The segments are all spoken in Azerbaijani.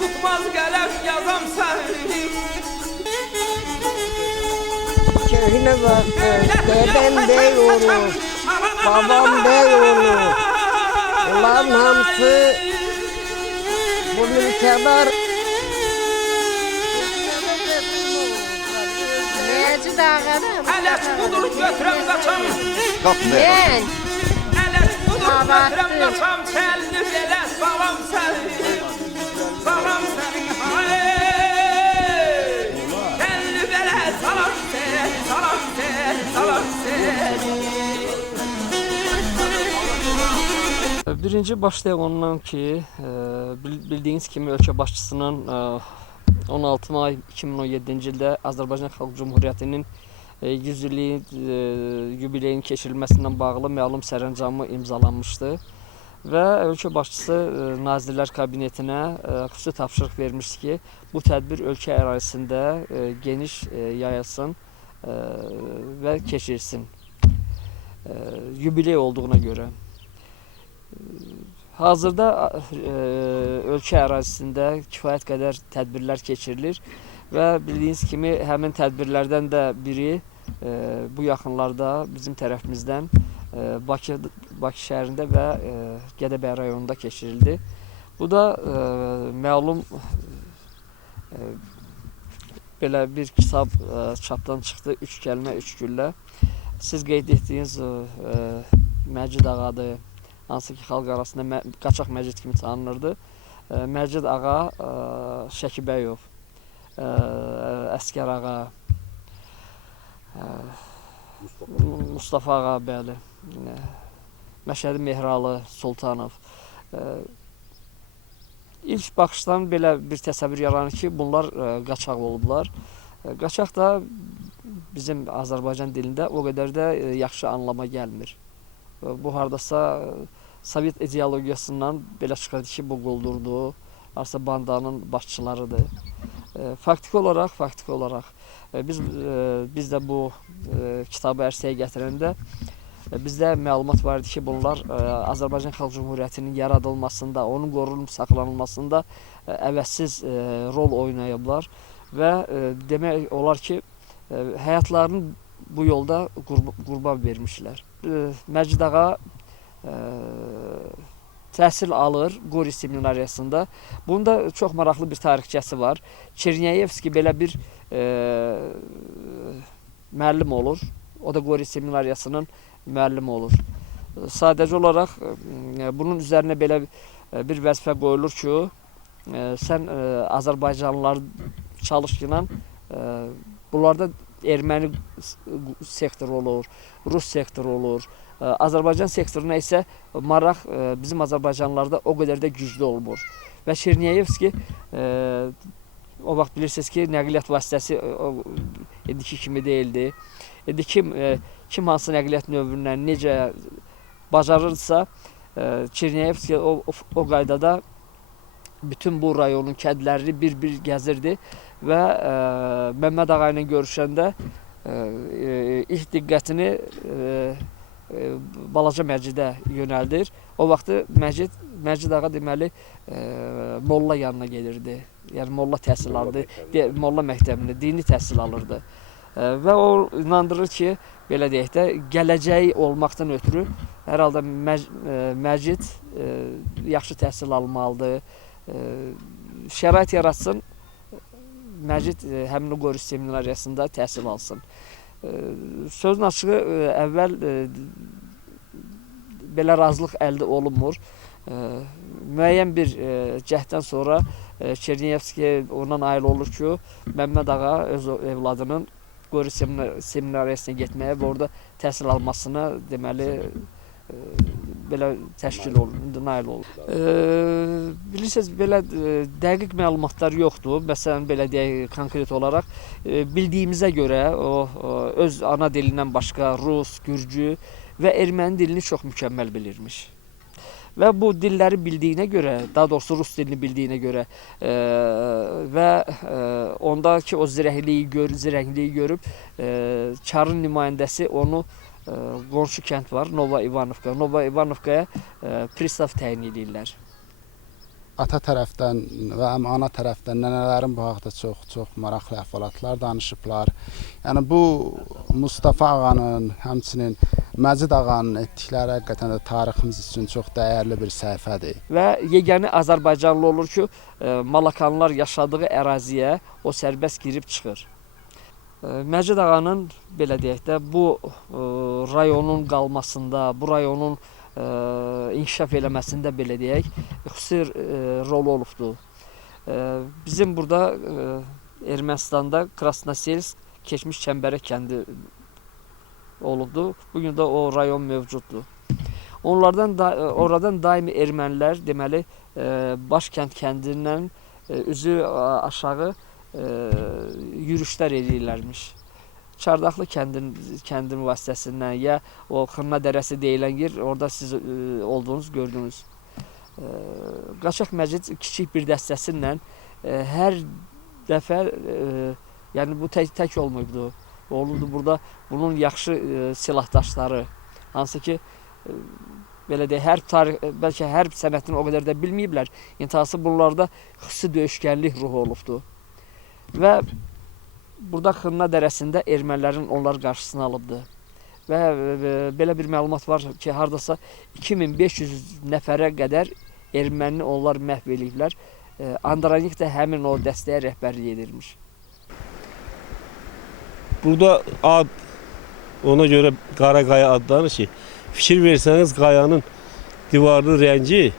tutmaz qələm yazam səni. Köyüne bakır, dedem bey olur, babam bey olur. Ulan hamısı bu mülkədar. Məcid ağadır. Ələç budur götürəm qaçam. Ben. Ələç budur Abartdı. götürəm qaçam. Kəlini belə salam səni. Salam səni. Kəlini belə salam səni. Salam səni. Salam səni. Birinci başlayaq ondan ki, bildiyiniz kimi ölkə başçısının 16 may 2017-ci ildə Azərbaycan Xalq Cümhuriyyətinin 100 illik yubileyinin keçirilməsindən bağlı məlum sərəncamı imzalanmışdı və ölkə başçısı Nazirlər Kabinetinə xüsusi tapşırıq vermişdi ki, bu tədbir ölkə ərazisində geniş yayılsın və keçirilsin yubiley olduğuna görə. Hazırda ölkə ərazisində kifayət qədər tədbirlər keçirilir və bildiyiniz kimi həmin tədbirlərdən də biri bu yaxınlarda bizim tərəfimizdən Bakı şəhərində və Gədəbəy rayonunda keçirildi. Bu da məlum belə bir kitab çapdan çıxdı, 3 kəlmə, 3 güllə. Siz qeyd etdiyiniz Məcid ağadır. Hansı ki, xalq arasında Qaçaq Məcid kimi tanınırdı. Məcid ağa, Şəkibəyov, Əskər ağa, Mustafa ağa, bəli, Məşədi Mehralı, Sultanov. İlk baxışdan belə bir təsəvvür yaranır ki, bunlar qaçaq olublar. Qaçaq da bizim Azərbaycan dilində o qədər də yaxşı anlama gəlmir. Bu hardasa Sovet ideologiyasından belə çıxırdı ki, bu quldurdu, arsa bandanın başçılarıdır. Faktiki olaraq biz də bu kitabı ərsəyə gətirəndə bizdə məlumat var idi ki, bunlar Azərbaycan Xalq Cümhuriyyətinin yaradılmasında, onun qorunub saxlanılmasında əvəzsiz rol oynayıblar və demək olar ki, həyatlarını bu yolda qurban vermişlər. Məcid ağa təhsil alır Qori seminariyasında. Bunda çox maraqlı bir tarixçəsi var. Çerniyevski belə bir müəllim olur. O da Qori seminariyasının müəllimi olur. Sadəcə olaraq bunun üzərinə belə bir vəzifə qoyulur ki, sən Azərbaycanlılar çalış ki, bunlarda erməni sektoru olur, Rus sektoru olur. Azərbaycan sektoruna isə maraq bizim Azərbaycanlılarda o qədər də güclü olmur. Və Çerniyevski o vaxt bilirsiniz ki, nəqliyyat vasitəsi indiki kimi deyildi. Kim hansı nəqliyyat növündən necə bacarırsa, Çerniyevski o qaydada bütün bu rayonun kədlərini bir-bir gəzirdi və Məmməd ağa ilə görüşəndə ilk diqqətini balaca Məcidə yönəldir. O vaxtı Məcid ağa deməli molla yanına gelirdi. Yəni molla təhsil alırdı, molla məktəbində dini təhsil alırdı. Və o inandırır ki, belə deyək də, gələcəyi olmaqdan ötürü hər halda Məcid yaxşı təhsil almalıdır. Şərait yaratsın, Məcid həmin o Qori seminariyasında təhsil alsın. Sözün açığı əvvəl belə razılıq əldə olunmur. Müəyyən bir cəhddən sonra Çerniyevski ondan ayrı olur ki, Məmməd ağa öz evladının Qori seminariyasına getməyə və orada təhsil almasına deməli belə təşkil olundu, nail oldu. Bilirsiniz, belə dəqiq məlumatlar yoxdur. Məsələn, belə deyək, konkret olaraq bildiyimizə görə o öz ana dilindən başqa Rus, Gürcü və erməni dilini çox mükəmməl bilirmiş. Və bu dilləri bildiyinə görə, daha doğrusu Rus dilini bildiyinə görə və ondaki o zirəkliyi görüb Çarın nümayəndəsi onu qonşu kənd var, Nova İvanovka. Nova İvanovkaya pristav təyin edirlər. ata tərəfdən və həm ana tərəfdən nənələrim bu haqda çox maraqlı əhvalatlar danışıblar. Yəni bu Mustafa ağanın, həmçinin Məcid ağanın etdikləri həqiqətən də tariximiz üçün çox dəyərli bir səhifədir. Və yeganə Azərbaycanlı olur ki, Malakanlılar yaşadığı əraziyə o sərbəst girib çıxır. Məcid ağanın belə deyək də bu rayonun qalmasında, bu rayonun inkişaf eləməsində belə deyək, xüsusi rolu olubdur. Bizim burada Ermənistanda Krasnoselsk keçmiş Çəmbərək kəndi olubdur. Bugün də o rayon mövcuddur. Oradan daimi ermənilər deməli Başkənd kəndindən üzü aşağı yürüşlər edirlərmiş. Çardaqlı kəndin vasitəsindən ya o Xırna dərəsi deyilən yer, orada siz olduğunuz gördünüz. Qaçaq Məcid kiçik bir dəstəsinlə hər dəfə, yəni bu tək olmayıbdı. Olubdu burada bunun yaxşı silahdaşları, hansı ki belə deyək, bəlkə hərb sənətini o qədər də bilməyiblər. İntihası bunlarda xüsusi döyüşkənlik ruhu olubdu. Və burada Xırna dərəsində ermənilərin onlar qarşısını alıbdı. Və belə bir məlumat var ki, haradasa 2500 nəfərə qədər erməni onlar məhv eləyiblər. Andranik də həmin o dəstəyə rəhbərlik edirmiş. Burada ad ona görə Qara Qaya adlanır ki, fikir versəniz qayanın divarlı rəngi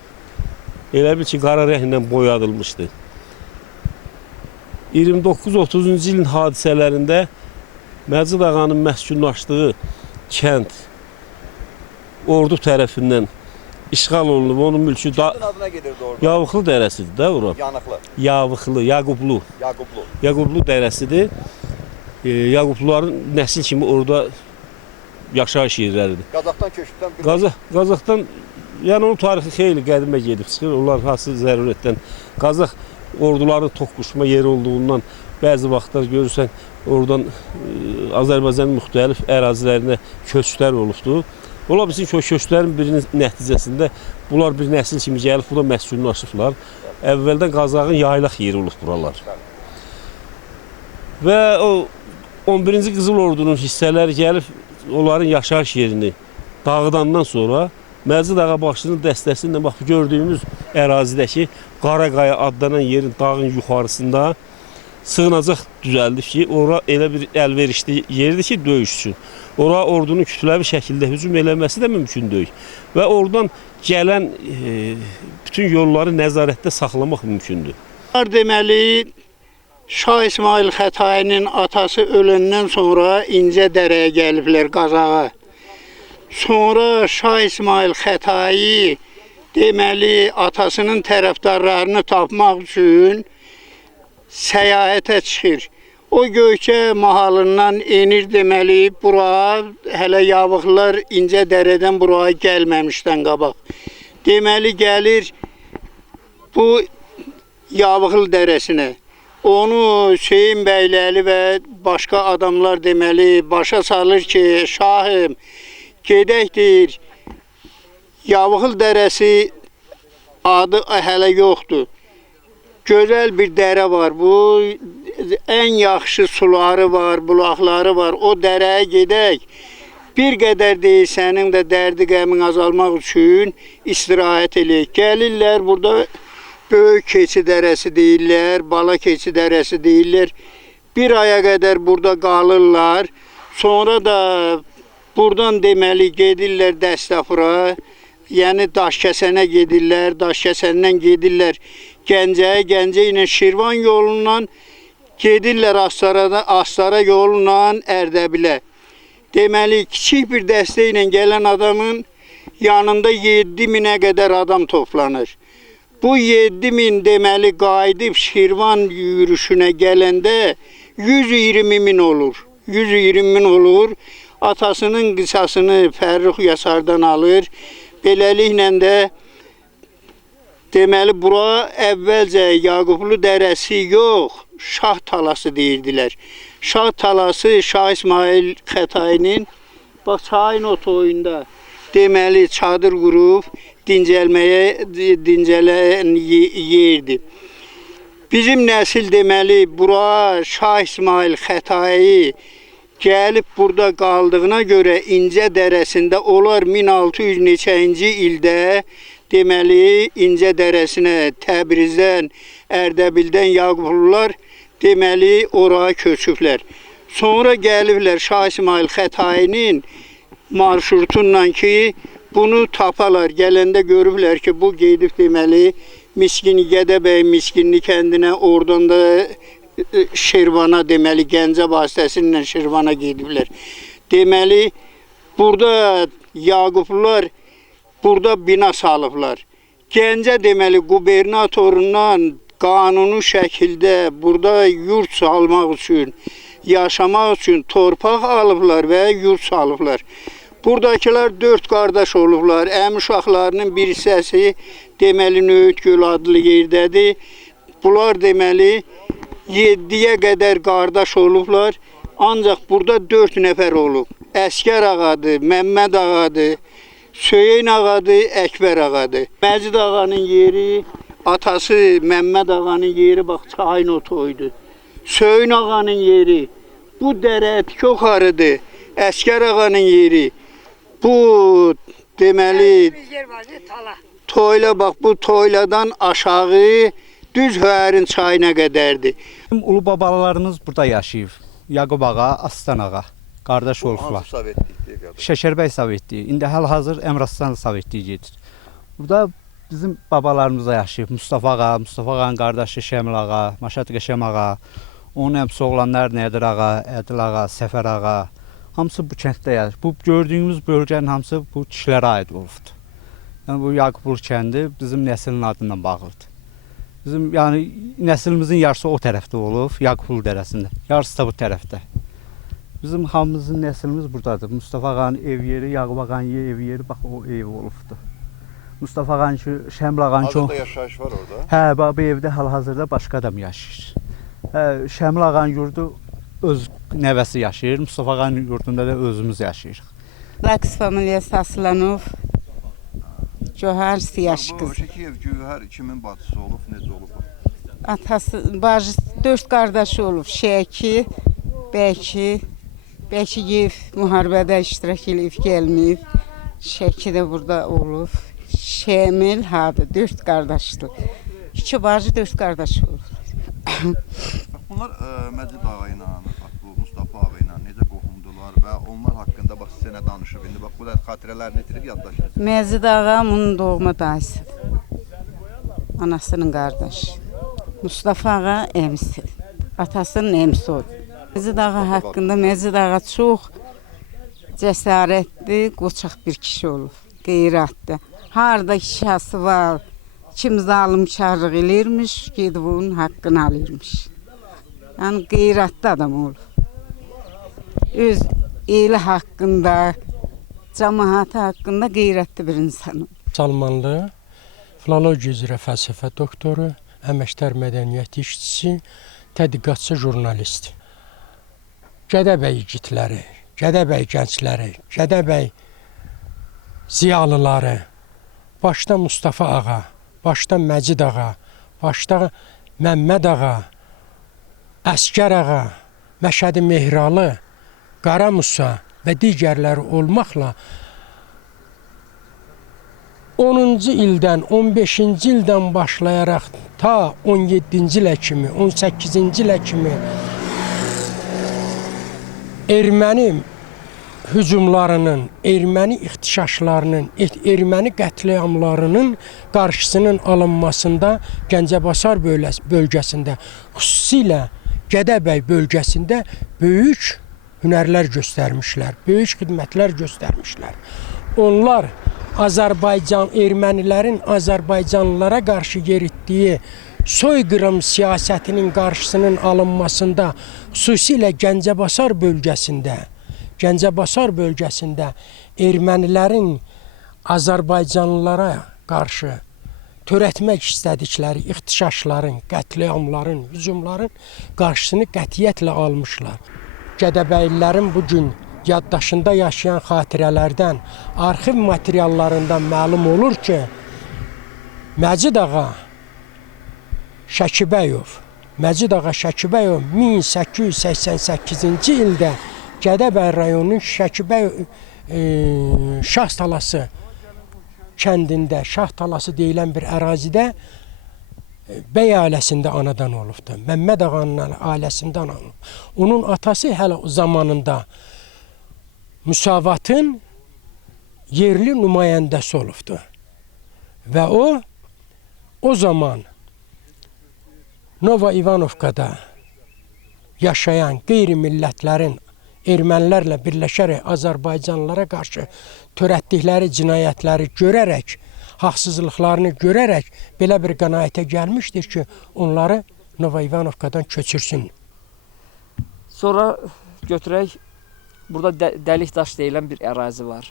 elə bil ki, qara rənglə boyadılmışdı. 29-30-cu ilin hadisələrində Məcid ağanın məskunlaşdığı kənd ordu tərəfindən işğal olunub, onun mülkü adına gedirdi orada? Yavıqlı dərəsidir də ora. Yanıqlı. Yavıqlı, Yaqublu. Yaqublu dərəsidir. Yaqubluların nəsil kimi orada yaşayış yerləridir. Qazaxdan köçübdən Qazaxdan, yəni onun tarixi xeyli qədimə gedib çıxır. Onlar hansı zərurətdən Qazax orduların toqquşma yeri olduğundan bəzi vaxtlar görürsən oradan Azərbaycanın müxtəlif ərazilərinə köçlər olubdur. Ola bilsin ki, o köçlərin birinin nəticəsində bunlar bir nəsil kimi gəlib, burada məskunlaşıblar. Əvvəldən Qazaxın yaylaq yeri olub buralar. Və o 11-ci Qızıl Ordunun hissələri gəlib onların yaşayış yerini dağıdandan sonra Məcid ağa başçının dəstəsində bax gördüyümüz ərazidəki Qara Qaya adlanan yerin dağın yuxarısında sığınacaq düzəldib ki, ora elə bir əlverişli yerdir ki, döyüş üçün. Ora ordunun kütləvi şəkildə hücum eləməsi də mümkün deyil. Və oradan gələn bütün yolları nəzarətdə saxlamaq mümkündür. Deməli, Şah İsmail Xətainin atası öləndən sonra İncə dərəyə gəliblər Qazağa. Sonra Şah İsmail Xətai deməli atasının tərəfdarlarını tapmaq üçün səyahətə çıxır. O Göyçə mahalından enir deməli bura, hələ Yavıqlılar İncə dərədən buraya gəlməmişdən qabaq. Deməli gəlir bu Yavıqlı dərəsinə. Onu Hüseyin bəyləri və başqa adamlar deməli başa salır ki, şahım gedəkdir, Yavıqlı dərəsi adı hələ yoxdur. Gözəl bir dərə var, bu ən yaxşı suları var, bulaqları var, o dərəyə gedək. Bir qədər deyil, sənin də dərdi qəmin azalmaq üçün istirahət eləyək. Gəlirlər, burada Böyük Keçi dərəsi deyirlər, Bala Keçi dərəsi deyirlər. Bir aya qədər burada qalırlar, sonra da buradan deməli gedirlər Dəstəfura, yəni Daşkəsənə gedirlər, Daşkəsəndən gedirlər Gəncəyə, Gəncə ilə Şirvan yolundan gedirlər Astara yolundan Ərdəbilə. Deməli, kiçik bir dəstə ilə gələn adamın yanında 7000-ə qədər adam toplanır. Bu 7000 deməli qayıdıb Şirvan yürüşünə gələndə 120.000 olur. 120.000 olur. Atasının qisasını Fərrux Yasardan alır. Beləliklə də deməli bura əvvəlcə Yaqublu dərəsi yox, Şah talası deyirdilər. Şah talası Şah İsmail Xətainin bax çayın o toyunda deməli çadır qurub dincələn yerdir. Bizim nəsil deməli bura Şah İsmail Xətai gəlib burada qaldığına görə İncə dərəsində onlar 1600 neçənci ildə deməli İncə dərəsinə Təbrizdən, Ərdəbildən Yaqublular deməli oraya köçüblər. Sonra gəliblər Şah İsmail Xətainin marşrutunla ki bunu tapalar. Gələndə görüblər ki bu gedib deməli Miskini Gədəbəy Miskinli kəndinə oradan da Şirvana deməli Gəncə vasitəsilə Şirvana gediblər. Deməli burada Yaqublular burada bina salıblar. Gəncə deməli qubernatorundan qanuni şəkildə burada yurt salmaq üçün, yaşamaq üçün torpaq alıblar və yurt salıblar. Buradakılar 4 qardaş olublar. Əmi uşaqlarının bir hissəsi deməli Nöyüt Göl adlı yerdədir. Bunlar deməli 7-yə qədər qardaş olublar. Ancaq burada 4 nəfər olub. Əskər ağadır, Məmməd ağadır, Söyün ağadır, Əkbər ağadır. Məcid ağanın yeri, atası Məmməd ağanın yeri bax çayın otoydu. Söyün ağanın yeri bu dərə yuxarıdır. Əskər ağanın yeri bu deməli Toyla bax bu Toyladan aşağı düz Höyərin çayına qədərdir. Ulu babalarımız burada yaşayıb. Yaqub ağa, Aslan ağa qardaş olublar. Hansı sovetlikdir? Şəkərbəy Sovetliyi. İndi hal-hazır Əmraslan Sovetliyi gedir. Burada bizim babalarımız yaşayıb. Mustafa ağa, Mustafa ağanın qardaşı Şəmil ağa, Maşad Qəşəm ağa, onun əmsi oğlanlar Nədir ağa, Ədil ağa, Səfər ağa. Hamısı bu kənddə yaşayır. Bu gördüyümüz bölgənin hamısı bu kişilərə aid olubdur. Yəni bu Yaqublu kəndi bizim nəslin adından bağlıdır. Bizim yəni nəslimizin yarısı o tərəfdə olub, Yaqublu dərəsində. Yarısı da bu tərəfdə. Bizim hamımızın nəslimiz buradadır. Mustafa ağanın ev yeri, Yaqub ağanın ev yeri bax o ev olubdur. Mustafa ağanın ki, Şəmil ağanın ki. Hazırda yaşayış var orada. Hə, bax bu evdə hal-hazırda başqa adam yaşayır. Hə, Şəmil ağanın yurdu öz nəvəsi yaşayır. Mustafa ağanın yurdunda da özümüz yaşayırıq. Laks familiyası aslanıb. Cöhər Siyaş qız. Bu Şəkiyev Cöhər kimin bacısı olub, necə olub? Atası, bacısı 4 qardaşı olub. Şəki, Bəki, Bəkiyev müharibədə iştirak edib, gəlməyib. Şəki də burada olub. Şəmil, Hadı, 4 qardaşdır. 2 bacı, 4 qardaş olub. Bunlar Məcid ağa ilə, Mustafa ağa ilə necə qohumdular və onlar haqqında bax sizə nə danışıb? İndi bax bu da xatirələrini itirib yaddaşınız. Məcid ağa onun doğma dayısıdır. Anasının qardaşı. Mustafa ağa əmsi. Atasının əmsi odur. Məcid ağa haqqında Məcid ağa çox cəsarətli, qoçaq bir kişi olub. Qeyratlı. Harda kişası var, kim zalımkarlıq elirmiş, gedib onun haqqını alırmış. Yəni qeyratlı adam olub. Öz eli haqqında, cəmaatı haqqında qeyrətli bir insan olub. Salmanlı, filologiya üzrə fəlsəfə doktoru, əməkdar mədəniyyət işçisi, tədqiqatçı jurnalist. Gədəbəy igidləri, Gədəbəy gəncləri, Gədəbəy ziyalıları, başda Mustafa ağa, başda Məcid ağa, başda Məmməd ağa, Əskər ağa, Məşədi Mehralı, Qara Musa və digərləri olmaqla 10-cu ildən, 15-ci ildən başlayaraq ta 17-ci ilə kimi, 18-ci ilə kimi erməni hücumlarının, erməni ixtişaşlarının, erməni qətliamlarının qarşısının alınmasında Gəncəbasar bölgəsində, xüsusilə Gədəbəy bölgəsində böyük hünərlər göstərmişlər, böyük xidmətlər göstərmişlər. Onlar ermənilərin Azərbaycanlılara qarşı yeritdiyi soyqırım siyasətinin qarşısının alınmasında, xüsusilə Gəncəbasar bölgəsində ermənilərin Azərbaycanlılara qarşı törətmək istədikləri ixtişaşların, qətliamların, hücumların qarşısını qətiyyətlə almışlar. Gədəbəylilərin bugün yaddaşında yaşayan xatirələrdən, arxiv materiallarından məlum olur ki, Məcid ağa Şəkibəyov 1888-ci ildə Gədəbəy rayonunun Şəkibəyov Şahtalası kəndində, Şahtalası deyilən bir ərazidə bəy ailəsində anadan olubdur. Məmməd ağanın ailəsindən olub. Onun atası hələ o zamanında Müsavatın yerli nümayəndəsi olubdur. Və o zaman Nova İvanovkada yaşayan qeyri-millətlərin ermənilərlə birləşərək Azərbaycanlılara qarşı törətdikləri cinayətləri görərək, haqsızlıqlarını görərək belə bir qənaətə gəlmişdir ki, onları Nova İvanovkadan köçürsün. Sonra götürək, burada Dəlikdaş deyilən bir ərazi var.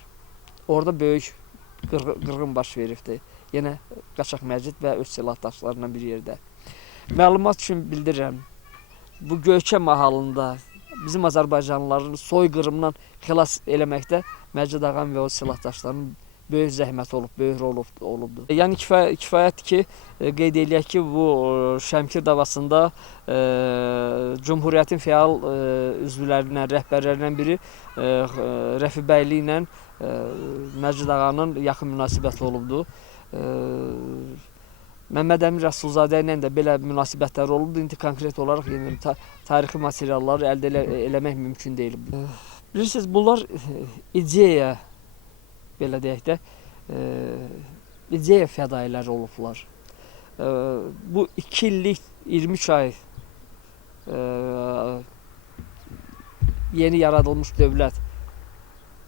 Orada böyük qırğın baş veribdir. Yenə Qaçaq Məcid və öz silahdaşlarından bir yerdə. Məlumat üçün bildirirəm, bu Göyçə mahalında bizim Azərbaycanlıların soyqırımdan xilas eləməkdə Məcid ağam və o silahdaşlarının böyük zəhməti olub, böyük rol olubdur. Yəni kifayətdir ki, qeyd eləyək ki, bu Şəmkir davasında Cümhuriyyətin fəal üzvlərindən, rəhbərlərindən biri Rəfi bəyli ilə Məcid ağanın yaxın münasibəti olubdur. Məmməd Əmin Rəsulzadə ilə də belə münasibətlər olubdur. İndi konkret olaraq tarixi materialları əldə eləmək mümkün deyil. Bilirsiniz, bunlar ideya, belə deyək də, ideya fədailəri olublar. Bu 2 illik 23 ay yeni yaradılmış dövlət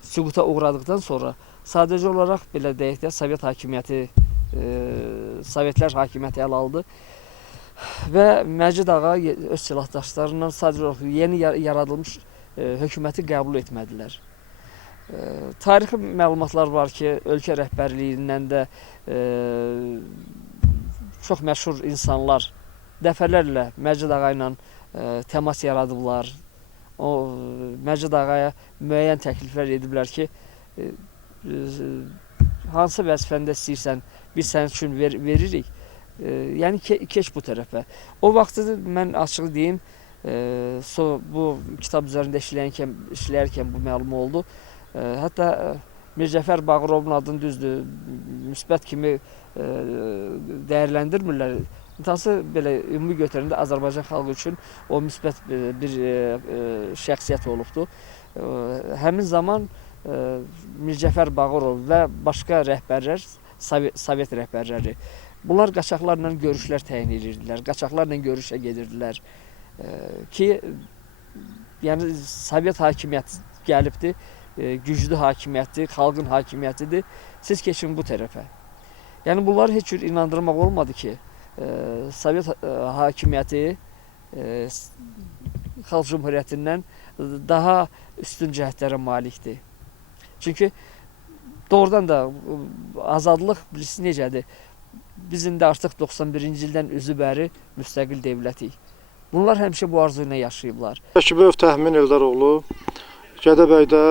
süquta uğradıqdan sonra sadəcə olaraq, belə deyək də, Sovet hakimiyyəti, Sovetlər hakimiyyəti əl aldı və Məcid ağa öz silahdaşlarından sadəcə olaraq yeni yaradılmış hökuməti qəbul etmədilər. Tarixi məlumatlar var ki, ölkə rəhbərliyindən də çox məşhur insanlar dəfələrlə Məcid ağa ilə təmas yaradıblar. Məcid ağaya müəyyən təkliflər ediblər ki, hansı vəzifəndə istəyirsən, biz sənin üçün veririk. Yəni, keç bu tərəfə. O vaxtı mən açıq deyim, bu kitab üzərində işləyərkən bu məlum oldu. Hətta Mircəfər Bağırovun adını düzdür, müsbət kimi dəyərləndirmirlər. Hansı belə ümumi götürəndə Azərbaycan xalqı üçün o müsbət bir şəxsiyyət olubdur. Həmin zaman Mircəfər Bağırov və başqa rəhbərlər, Sovet rəhbərləri, bunlar qaçaqlarla görüşlər təyin edirdilər, qaçaqlarla görüşə gedirdilər ki, yəni Sovet hakimiyyəti gəlibdir, güclü hakimiyyətdir, xalqın hakimiyyətidir, siz keçin bu tərəfə. Yəni bunları heç cür inandırmaq olmadı ki, Sovet hakimiyyəti Xalq Cümhuriyyətindən daha üstün cəhətlərə malikdir. Çünki doğrudan da azadlıq bilirsiniz necədir? Biz indi artıq 91-ci ildən üzü bəri müstəqil dövlətik. Bunlar həmişə bu arzu ilə yaşayıblar. Şəkibəyov Təhmin Eldaroğlu Gədəbəydə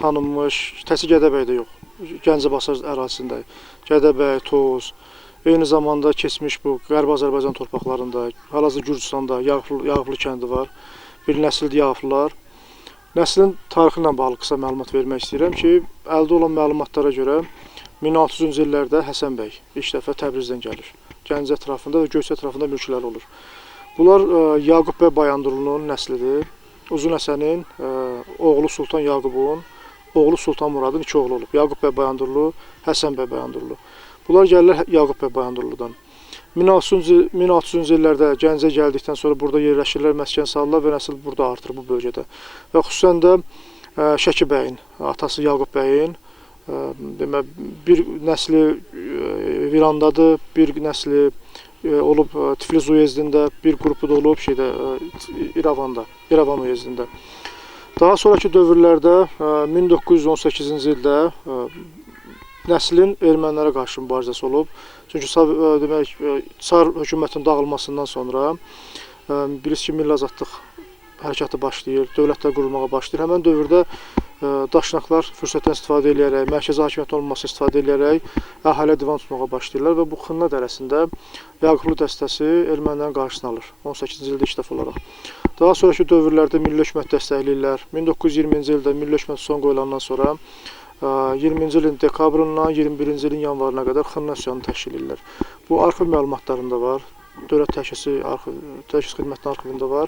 tanınmış, təhsil Gədəbəydə yox, Gəncəbasar ərazisində, Gədəbəy, Toz, eyni zamanda keçmiş bu Qərbi Azərbaycan torpaqlarında, hal-hazırda Gürcüstanda Yağıflı kəndi var, bir nəsildir Yağıflılar. Nəslin tarixi ilə bağlı qısa məlumat vermək istəyirəm ki, əldə olan məlumatlara görə 1600-cü illərdə Həsən bəy ilk dəfə Təbrizdən gəlir. Gəncə ətrafında və Göyçə ətrafında mülklər olur. Bunlar Yaqub bəy Bayandurlunun nəslidir. Uzun Həsənin oğlu Sultan Yaqubun, oğlu Sultan Muradın 2 oğlu olub. Yaqub bəy Bayandurlu, Həsən bəy Bayandurlu. Bunlar gəlirlər Yaqub bəy Bayandurludan. 1600-cü illərdə Gəncə gəldikdən sonra burada yerləşirlər, məskən salırlar və nəsil burada artır bu bölgədə. Və xüsusən də Şəki bəyin, atası Yaqub bəyin bir nəsli Virandadır, bir nəsli olub Tiflis uyezdində, bir qrupu da olub İrəvan uyezdində. Daha sonraki dövrlərdə 1918-ci ildə nəslin ermənilərə qarşı mübarizəsi olub. Çünki Çar hökumətinin dağılmasından sonra bilirsiniz ki, milli azadlıq hərəkatı başlayır, dövlətlər qurulmağa başlayır. Həmən dövrdə daşnaqlar fürsətdən istifadə edərək, mərkəzi hakimiyyət olunması istifadə edərək əhaliyə divan tutmağa başlayırlar və bu Xınna dərəsində Yaqublu dəstəsi ermənilərin qarşısını alır 18-ci ildə ilk dəfə olaraq. Daha sonraki dövrlərdə milli hökumət dəstəkləyirlər. 1920-ci ildə milli hökumət son qoyulandan sonra 20-ci ilin dekabrından 21-ci ilin yanvarına qədər Xınna üsyanını təşkil edirlər. Bu arxiv məlumatlarında var. Dövlət Təhlükəsizlik Xidmətinin arxivində var.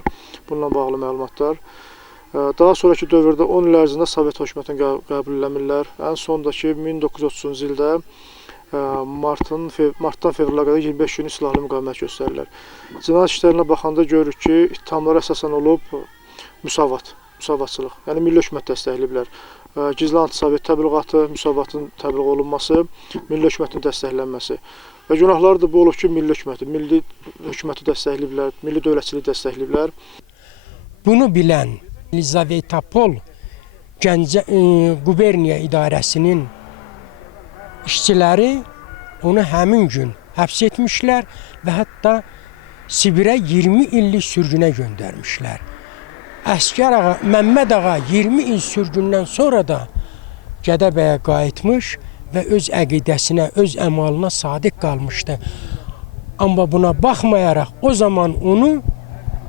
Bununla bağlı məlumatlar. Daha sonraki dövrdə 10 il ərzində Sovet hökumətini qəbul eləmirlər. Ən sondakı 1930-cu ildə martdan fevrala qədər 25 günlük silahlı müqavimət göstərirlər. Cinayət işlərinə baxanda görürük ki, ittihamlar əsasən olub müsavatçılıq. Yəni milli hökumət dəstəkləyiblər. Gizli antisovet təbliğatı, müsavatın təbliğ olunması, milli hökumətin dəstəklənməsi. Və günahları da bu olub ki, milli hökuməti dəstəkləyiblər, milli dövlətçiliyi dəstəkləyiblər. Bunu bilən Lizavetapol Gəncə quberniya idarəsinin işçiləri onu həmin gün həbs etmişlər və hətta Sibirə 20 illik sürgünə göndərmişlər. Əskər ağa, Məmməd ağa 20 il sürgündən sonra da Gədəbəyə qayıtmış və öz əqidəsinə, öz əmalına sadiq qalmışdı. Amma buna baxmayaraq o zaman onu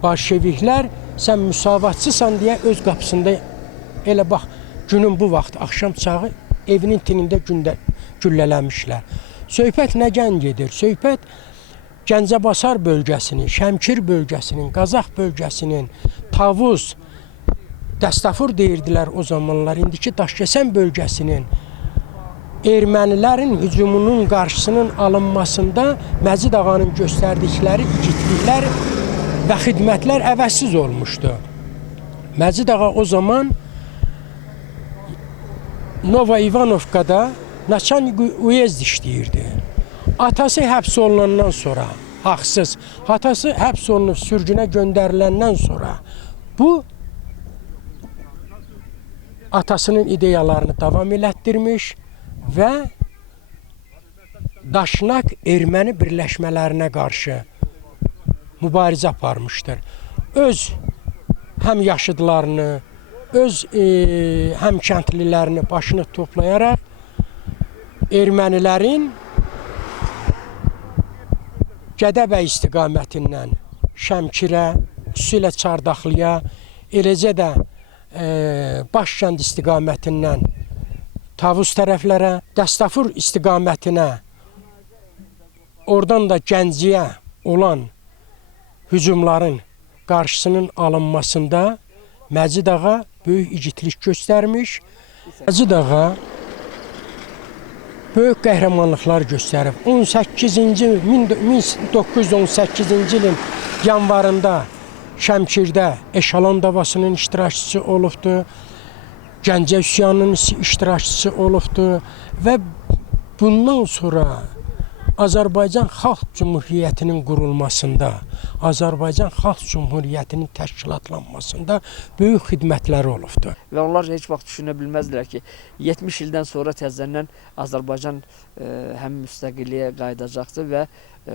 bolşeviklər sən müsavatçısan deyə öz qapısında elə bax günün bu vaxt axşam çağı evinin tinində güllələmişlər. Söhbət nədən gedir? Söhbət Gəncəbasar bölgəsinin, Şəmkir bölgəsinin, Qazax bölgəsinin, Tavuz, Dəstafur deyirdilər o zamanlar, indiki Daşkəsən bölgəsinin ermənilərin hücumunun qarşısının alınmasında Məcid ağanın göstərdikləri igidliklər və xidmətlər əvəzsiz olmuşdu. Məcid ağa o zaman Nova İvanovkada Naçanik uyezd işləyirdi. Atası həbs olunandan sonra, haqsız, atası həbs olunub sürgünə göndəriləndən sonra bu atasının ideyalarını davam elətdirmiş və daşnaq erməni birləşmələrinə qarşı mübarizə aparmışdır. Öz həm yaşıdlarını, öz həm kəndlilərini başını toplayaraq ermənilərin Gədəbəy istiqamətindən Şəmkirə, xüsusilə Çardaxlıya, eləcə də Başkənd istiqamətindən Tavuz tərəflərə, Dəstafur istiqamətinə, oradan da Gəncəyə olan hücumların qarşısının alınmasında Məcid ağa böyük igidlik göstərmiş. Məcid ağa böyük qəhrəmanlıqlar göstərib. 1918-ci ilin yanvarında Şəmkirdə Eşalan davasının iştirakçısı olubdu. Gəncə üsyanının iştirakçısı olubdu və bundan sonra Azərbaycan Xalq Cümhuriyyətinin qurulmasında, Azərbaycan Xalq Cümhuriyyətinin təşkilatlanmasında böyük xidmətləri olubdu. Və onlar heç vaxt düşünə bilməzdilər ki, 70 ildən sonra təzədən Azərbaycan həm müstəqilliyə qayıdacaqdır və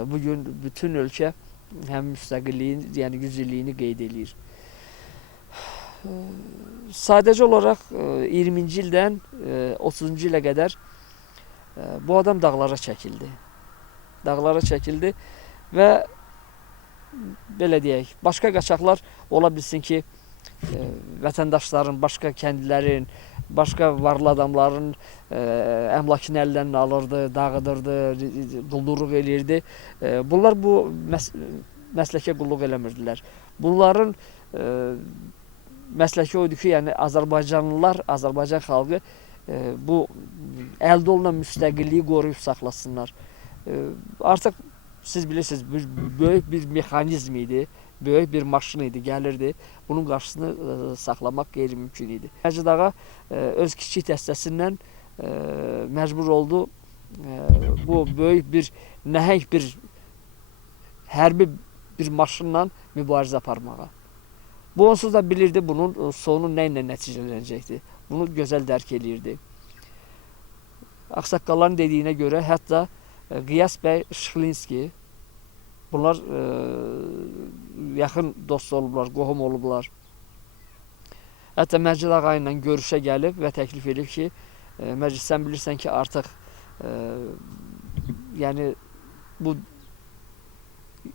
bugün bütün ölkə həm müstəqilliyin, yəni 100 illiyini qeyd edir. Sadəcə olaraq 20-ci ildən 30-cu ilə qədər bu adam dağlara çəkildi. Dağlara çəkildi və belə deyək, başqa qaçaqlar ola bilsin ki, vətəndaşların, başqa kəndlərin, başqa varlı adamların əmlakını əllərini alırdı, dağıdırdı, quldurluq eləyirdi. Bunlar bu məsləkə qulluq eləmirdilər. Bunların məsləki oydu ki, yəni Azərbaycanlılar, Azərbaycan xalqı bu əldə olunan müstəqilliyi qoruyub saxlasınlar. Artıq siz bilirsiniz, böyük bir mexanizm idi, böyük bir maşın idi, gəlirdi. Bunun qarşısını saxlamaq qeyri-mümkün idi. Məcid ağa öz kiçik dəstəsindən məcbur oldu bu böyük bir, nəhəng bir hərbi bir maşınla mübarizə aparmağa. Bu onsuz da bilirdi bunun sonu nə ilə nəticələnəcəkdir. Bunu gözəl dərk eləyirdi. Ağsaqqalların dediyinə görə hətta Qiyas bəy Şıxlinski, bunlar yaxın dost olublar, qohum olublar. Hətta Məcid ağa ilə görüşə gəlib və təklif edib ki, Məcid, sən bilirsən ki, artıq yəni bu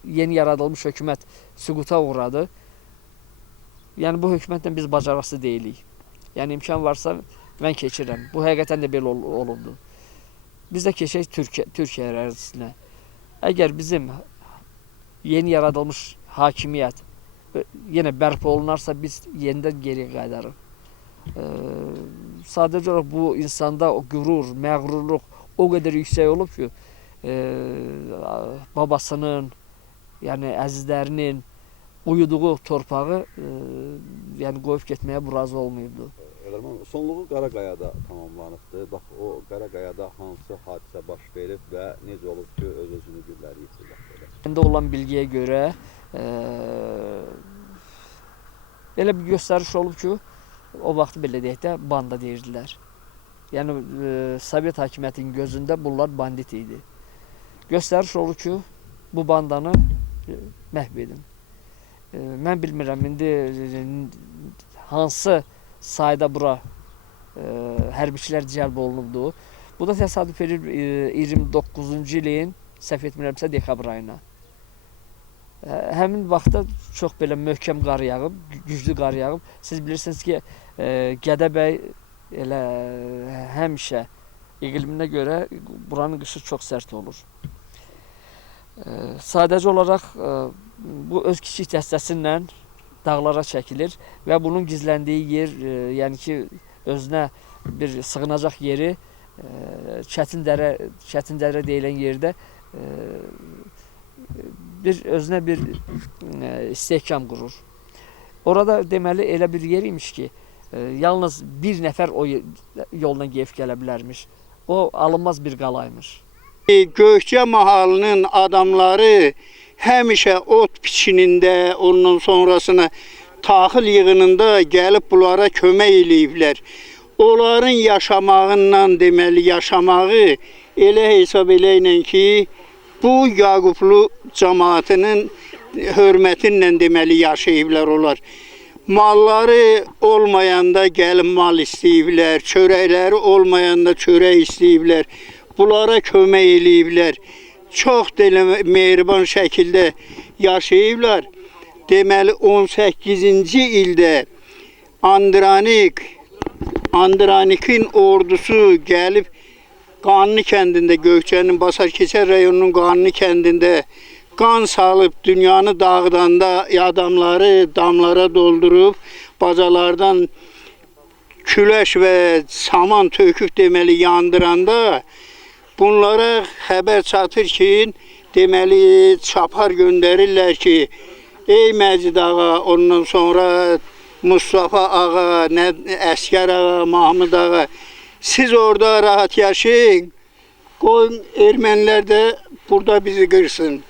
yeni yaradılmış hökumət süquta uğradı. Yəni bu hökumətlə biz bacarıqsı deyilik. Yəni imkan varsa mən keçirəm. Bu həqiqətən də belə olubdu. Biz də keçək Türkiyə ərazisinə. Əgər bizim yeni yaradılmış hakimiyyət yenə bərpa olunarsa biz yenidən geriyə qayıdarıq. Sadəcə olaraq bu insanda o qürur, məğrurluq o qədər yüksək olub ki, babasının, yəni əzizlərinin uyuduğu torpağı yəni qoyub getməyə bu razı olmayıbdı. Sonluğu Qaraqayada tamamlanıbdır. Bax, o Qaraqayada hansı hadisə baş verib və necə olub ki, öz-özünü gülləri yitirdi? İndi olan bilgiyə görə elə bir göstəriş olub ki, o vaxt belə deyək də banda deyirdilər. Yəni Sovet hakimiyyətinin gözündə bunlar bandit idi. Göstəriş olub ki, bu bandanı məhv edin. Mən bilmirəm, indi hansı sayda bura hərbiçilər cəlb olunubdur. Bu da təsadüf edir 29-cu ilin, səhv etmirəmsə, dekabr ayına. Həmin vaxtda çox belə möhkəm qar yağıb, güclü qar yağıb. Siz bilirsiniz ki, Gədəbəy elə həmişə iqliminə görə buranın qışı çox sərt olur. Sadəcə olaraq bu öz kiçik dəstəsinlə dağlara çəkilir və bunun gizləndiyi yer, yəni ki, özünə bir sığınacaq yeri Çətin dərə deyilən yerdə özünə bir istehkam qurur. Orada deməli elə bir yer imiş ki, yalnız bir nəfər o yoldan gedib gələ bilərmiş. O alınmaz bir qalaymış. Gökçə mahalının adamları həmişə ot biçinində, ondan sonrasına taxıl yığınında gəlib bunlara kömək eləyiblər. Onların yaşamağından deməli yaşamağı elə hesab eləyinə ki, bu Yaqublu cəmaatının hörmətinlə deməli yaşayıblar onlar. Malları olmayanda gəlib mal istəyiblər, çörəkləri olmayanda çörək istəyiblər. Bunlara kömək eləyiblər. Çox mehriban şəkildə yaşayıblar. Deməli 18-ci ildə Andranikin ordusu gəlib Qanlı kəndində, Gökçənin Basarkeçər rayonunun Qanlı kəndində qan salıb dünyanı dağıdanda adamları damlara doldurub bacalardan küləş və saman töküb deməli yandıranda bunlara xəbər çatır ki, deməli çapar göndərirlər ki, ey Məcid ağa, ondan sonra Mustafa ağa, Əskər ağa, Mahmud ağa, siz orada rahat yaşayın, qoyun ermənilər də burada bizi qırsın.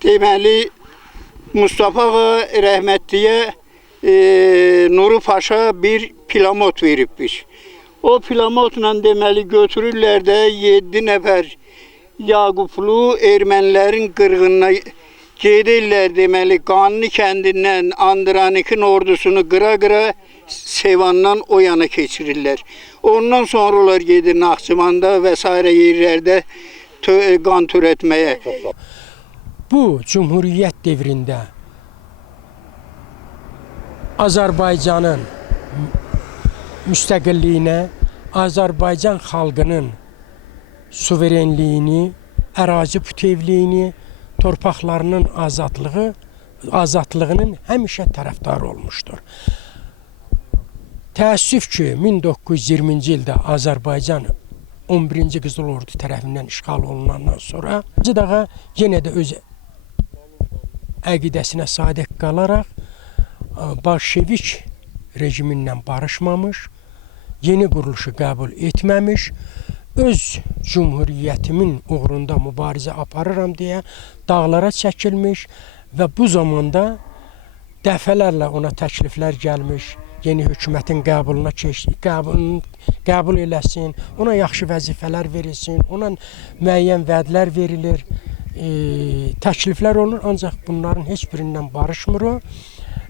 Deməli, Mustafa ağa rəhmətliyə Nuru Paşa bir pilamot veribmiş. O pilamotla deməli götürürlər də 7 nəfər Yaqublu ermənilərin qırğınına gedirlər deməli Qanlı kəndindən Andranikin ordusunu qıra-qıra Sevandan o yana keçirirlər. Ondan sonra onlar gedir Naxçıvanda və s. yerlərdə qan törətməyə. Bu Cumhuriyyət devrində Azərbaycanın müstəqilliyinə, Azərbaycan xalqının suverenliyini, ərazi bütövlüyünü, torpaqlarının azadlığının həmişə tərəfdarı olmuşdur. Təəssüf ki, 1920-ci ildə Azərbaycan 11-ci Qızıl Ordu tərəfindən işğal olunandan sonra Məcid ağa yenə də öz əqidəsinə sadiq qalaraq Bolşevik rejimindən barışmamış, yeni quruluşu qəbul etməmiş, öz cumhuriyyətimin uğrunda mübarizə aparıram deyə dağlara çəkilmiş və bu zamanda dəfələrlə ona təkliflər gəlmiş, yeni hökumətin qəbul eləsin, ona yaxşı vəzifələr verilsin, ona müəyyən vədlər verilir, təkliflər olur, ancaq bunların heç birindən barışmır o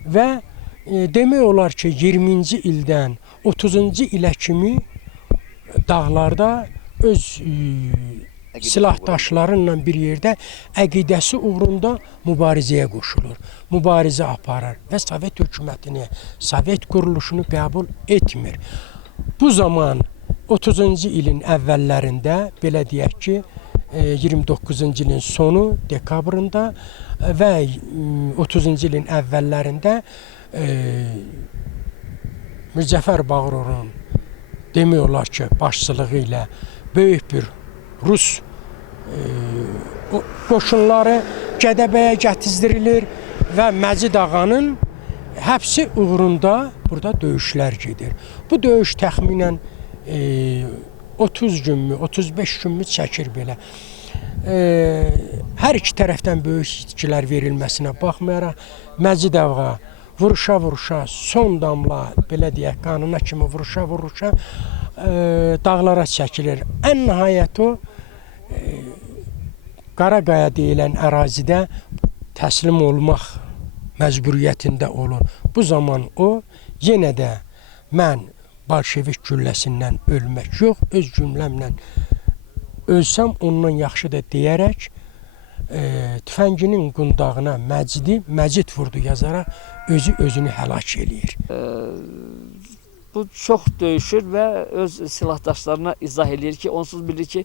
və demək olar ki 20-ci ildən 30-cu ilə kimi dağlarda öz silahdaşlarıyla bir yerdə əqidəsi uğrunda mübarizəyə qoşulur. Mübarizə aparır və Sovet hökumətini, Sovet quruluşunu qəbul etmir. Bu zaman 30-cu ilin əvvəllərində, belə deyək ki, 29-cu ilin sonu dekabrında və 30-cu ilin əvvəllərində Mirzəcəfər Bağırovun demək olar ki, başçılığı ilə böyük bir Rus qoşunları Gədəbəyə gətizdirilir və Məcid Ağanın həbsi uğrunda burada döyüşlər gedir. Bu döyüş təxminən 30 günmü, 35 günmü çəkir belə. Hər iki tərəfdən böyük itkilər verilməsinə baxmayaraq, Məcid Ağa vuruşa-vuruşa, son damla, belə deyək, qanuna kimi vuruşa-vuruşa dağlara çəkilir. Ən nəhayət o, Qaraqaya deyilən ərazidə təslim olmaq məcburiyyətində olur. Bu zaman o, yenə də mən Bolşevik gülləsindən ölmək yox, öz cümləmlə ölsəm ondan yaxşıdır deyərək tüfənginin qundağına Məcid vurdu yazaraq özünü həlak eləyir. Bu çox döyüşür və öz silahdaşlarına izah eləyir ki, onsuz bilir ki,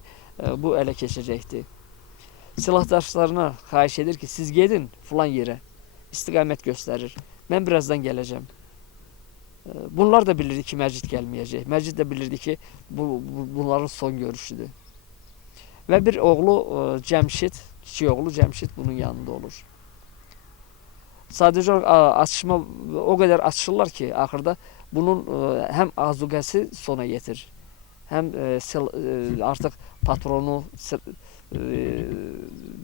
bu ələ keçəcəkdir. Silahdaşlarına xahiş edir ki, siz gedin filan yerə, istiqamət göstərir. Mən birazdan gələcəm. Bunlar da bilirdi ki, Məcid gəlməyəcək. Məcid də bilirdi ki, bunların son görüşüdür. Və bir oğlu Cəmşid, kiçik oğlu Cəmşid bunun yanında olur. Sadəcə atışma o qədər atışırlar ki, axırda bunun həm azuqəsi sona yetir, həm artıq patronu,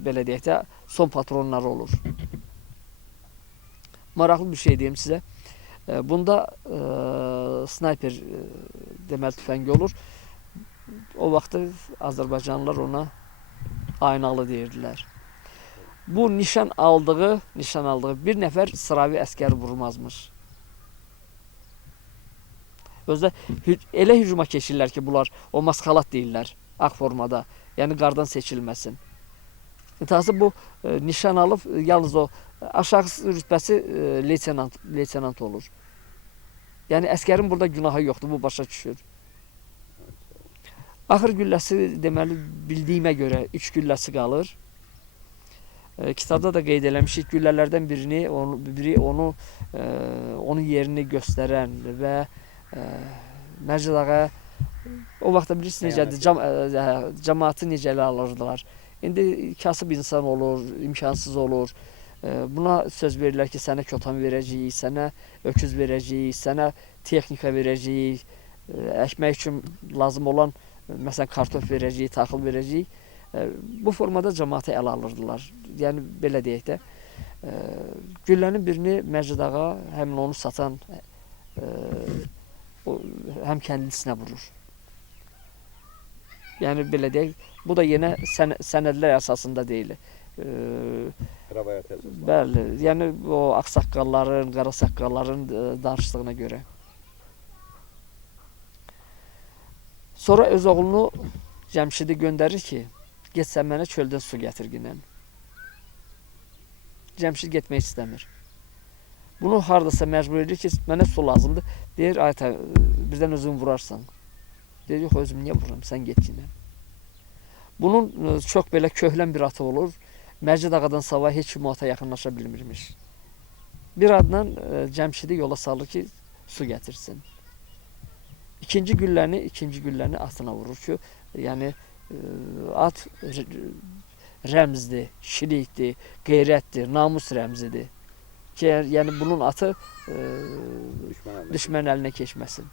belə deyək də, son patronları olur. Maraqlı bir şey deyim sizə. Bunda snayper deməli tüfəngi olur. O vaxtı Azərbaycanlılar ona aynalı deyirdilər. Bu nişan aldığı bir nəfər sıravi əskər vurmazmış. Özdə elə hücuma keçirlər ki, bunlar o maskalat deyirlər, ağ formada. Yəni qardan seçilməsin. İntihası bu nişan alıb, yalnız o aşağı rütbəsi leytenant olur. Yəni əskərin burada günahı yoxdur, bu başa düşür. Axır gülləsi deməli bildiyimə görə 3 gülləsi qalır. Kitabda da qeyd eləmişik, güllələrdən biri onun yerini göstərən və Məcid Ağa o vaxtda bilirsiniz necədir, cəmaatı necə elə alırdılar. İndi kasıb insan olur, imkansız olur. Buna söz verirlər ki, sənə kötan verəcəyik, sənə öküz verəcəyik, sənə texnika verəcəyik, əkmək üçün lazım olan, məsələn, kartof verəcəyik, taxıl verəcəyik. Bu formada cəmaatı ələ alırdılar. Yəni, belə deyək də, güllənin birini Məcid Ağa, həmin onu satan həm kəndlisinə vurur. Yəni, belə deyək, bu da yenə sənədlər əsasında deyil. Bəli, yəni o ağsaqqalların, qarasaqqalların danışdığına görə. Sonra öz oğlunu Cəmşidi göndərir ki, get sən mənə çöldən su gətirginən. Cəmşid getmək istəmir. Bunu haradasa məcbur edir ki, mənə su lazımdır. Deyir, ayta, birdən özün vurarsan. Deyir, yox, özüm niyə vururam, sən getginən. Bunun çox belə köhlən bir atı olur. Məcid Ağadan savay heç kim o ata yaxınlaşa bilmirmiş. Bir adla Cəmşidi yola salır ki, su gətirsin. İkinci gülləni atına vurur ki, yəni at rəmzdir, kişilikdir, qeyrətdir, namus rəmzidir. Ki, yəni bunun atı düşmən əlinə keçməsin.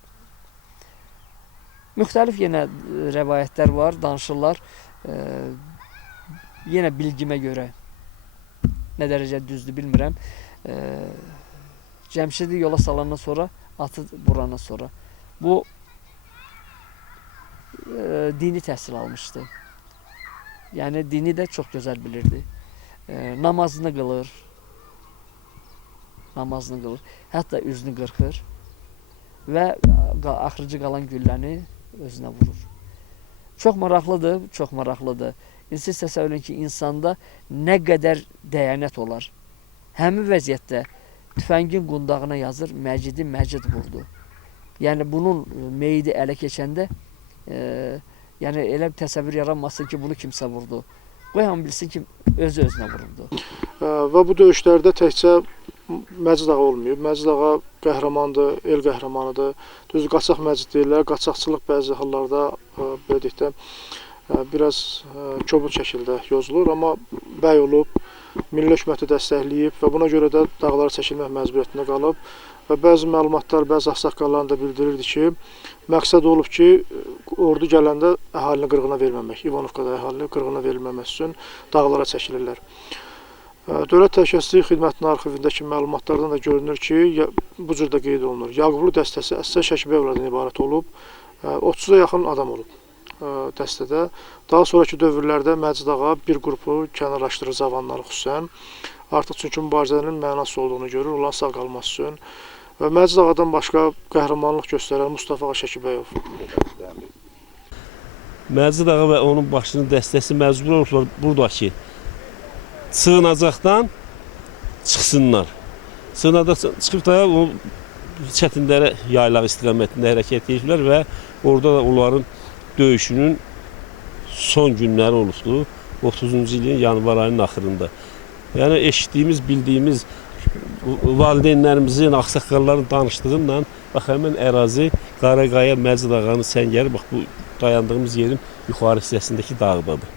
Müxtəlif yenə rəvayətlər var, danışırlar. Yenə bilgimə görə, nə dərəcə düzdür bilmirəm. Cəmşidi yola salandan sonra, atı vurandan sonra. Bu dini təhsil almışdı. Yəni dini də çox gözəl bilirdi. Namazını qılır. namazını qılır, hətta üzünü qırxır və axırıcı qalan gülləni özünə vurur. Çox maraqlıdır, çox maraqlıdır. Siz təsəvvür edin ki, insanda nə qədər dəyanət olar. Həmin vəziyyətdə tüfəngin qundağına yazır, Məcidi Məcid vurdu. Yəni bunun meyidi ələ keçəndə yəni elə bir təsəvvür yaranmasın ki, bunu kimsə vurdu. Qoy hamı bilsin ki, özü-özünə vuruldu. Və bu döyüşlərdə təkcə Məcid ağa olmayıb. Məcid ağa qəhrəmandır, el qəhrəmanıdır. Düz qaçaq Məcid deyirlər. Qaçaqçılıq bəzi hallarda belə deyək də biraz kobud şəkildə yozulur, amma bəy olub, milli hökuməti dəstəkləyib və buna görə də dağlara çəkilmək məcburiyyətində qalıb və bəzi məlumatlar, bəzi ağsaqqalların da bildirirdi ki, məqsəd olub ki, ordu gələndə əhalini qırğına verməmək, İvanovkada əhalini qırğına verilməmək üçün dağlara çəkilirlər. Dövlət Təhlükəsizlik Xidmətinin arxivindəki məlumatlardan da görünür ki, bu cür də qeyd olunur. Yaqublu dəstəsi əsasən Şəkibəyovlardan ibarət olub, 30-a yaxın adam olub dəstədə. Daha sonraki dövrlərdə Məcid ağa bir qrupu kənarlaşdırır, cavanları xüsusən. Artıq çünki mübarizənin mənası olduğunu görür, onların sağ qalması üçün. Və Məcid ağadan başqa qəhrəmanlıq göstərən Mustafa ağa Şəkibəyov. Məcid ağa və onun başının dəstəsi məcbur olublar buradakı sığınacaqdan çıxsınlar. Sığınacaqdan çıxıb da o çətinlərə yaylaq istiqamətində hərəkət edirlər və orada da onların döyüşünün son günləri olubdu. 30-cu ilin yanvar ayının axırında. Yəni eşitdiyimiz, bildiyimiz valideynlərimizin, ağsaqqalların danışdığından bax həmin ərazi Qaraqaya Məcid ağanın səngəri bax bu dayandığımız yerin yuxarı hissəsindəki dağdadır.